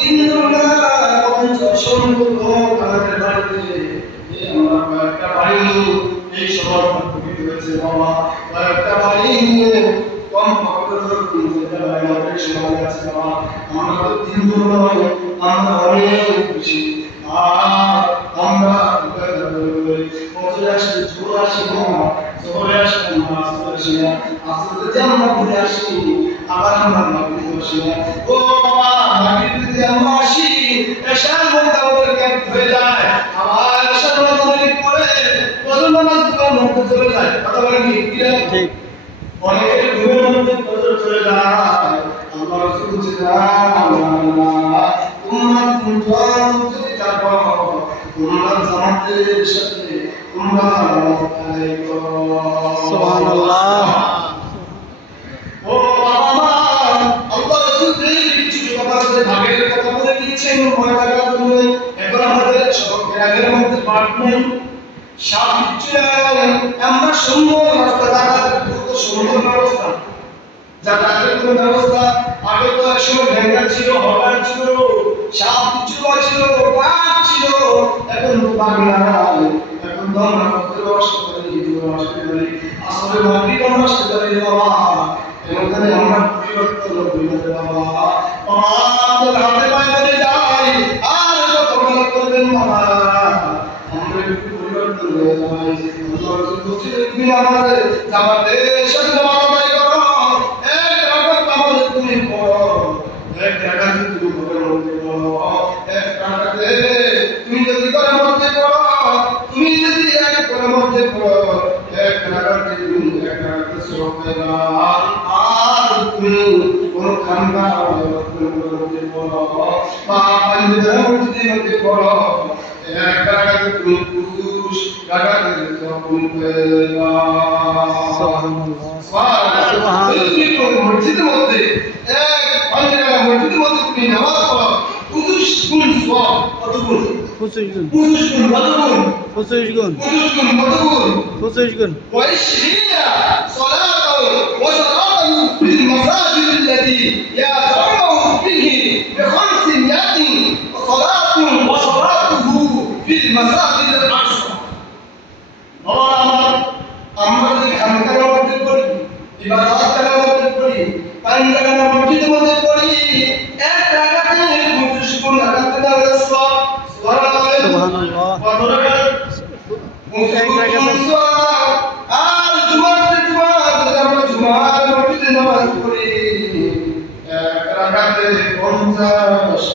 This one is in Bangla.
দিন না কখন আমাদের বাড়িতে আমরা কয়েকটা বাড়ি এই শহর পবিত্র হয়েছে বাবা কয়েকটা বাড়ি কম আমাদের সমাজ আছে বাবা আমরা দিন নয় আমরা অনেক খুশি আর আমরা কত আসছে জোর আসে না জোরে আসে না আসে না আসলে যে আমরা ঘুরে আসি আবার আমরা মাগরিব আসি না ও বাবা মাগরিবে আমরা আসি এশার মধ্যে আমাদের ক্যাম্প হয়ে যায় আবার এশার মধ্যে পরে ফজর নামাজ মধ্যে চলে যায় কথা বলেন কি ঠিক অনেকের ঘুমের মধ্যে ফজর চলে যায় আল্লাহ রাসূল বলেছেন তোমরা যদি থাকো তোমরা জামাতের সাথে তোমরা সুবহানাল্লাহ ও বাবা আল্লাহ রাসূল কিছু কথা সাথে ভাগের কথা বলে দিয়েছেন মনে রাখার জন্য এখন আমাদের সব গ্রামের মধ্যে পাঠ নেই আমরা সুন্দর রাস্তা দ্রুত সুন্দর ব্যবস্থা যাতায়াতের কোনো ব্যবস্থা আগে তো একসময় ভেঙ্গা ছিল হকার ছিল সাপ ছিল গাছ ছিল এখন তো বাংলা এখন তো আমরা করতে আসতে পারি আসলে মাতৃক আমরা আসতে পারি বাবা এখানে আমরা পরিবর্তন করি বাবা আমাদের হাতে পায়ে ধরে যাই আর কত ভালো করবেন বাবা আমরা একটু পরিবর্তন হয়ে যাই আল্লাহ রাসূল বলেছেন আমাদের জামাতের সাথে নামাজ আদায় করো এক রাকাত নামাজ তুমি পড়ো এক রাকাত তুমি ঘরের মধ্যে পড়ো এক রাকাতে তুমি যদি ঘরের মধ্যে পড়ো তুমি যদি এক ঘরের মধ্যে পড়ো এক রাকাতে তুমি এক রাকাতে সওয়াব পাবা আর তুমি কোন খানকা মধ্যে পড়ো বা পাঞ্জাবের মধ্যে পড়ো এক রাকাতে তুমি পুরুষ রাকাতে সওয়াব পাবা সুবহানাল্লাহ মসজিদের মধ্যে এক পাঞ্জাবের মসজিদের মধ্যে তুমি নামাজ পড়ো 25 গুণ সওয়াব কত গুণ 25 গুণ 25 গুণ কত গুণ 25 গুণ 25 গুণ কত গুণ 25 গুণ ওয়াইশিয়া সালাতাও ওয়া সালাতাহু ফিল মাসাজিদ التي يجمع فيه ب500 وصلاة وصلاته في المساجد الأقصى আমরা যদি খানকার মধ্যে পড়ি ইবাদতের মধ্যে পড়ি পাঞ্জাবের মসজিদের মধ্যে পড়ি এক রাকাতে 25 গুণ রাকাতে দাও সুবহানাল্লাহ কত রাকাত 25 গুণ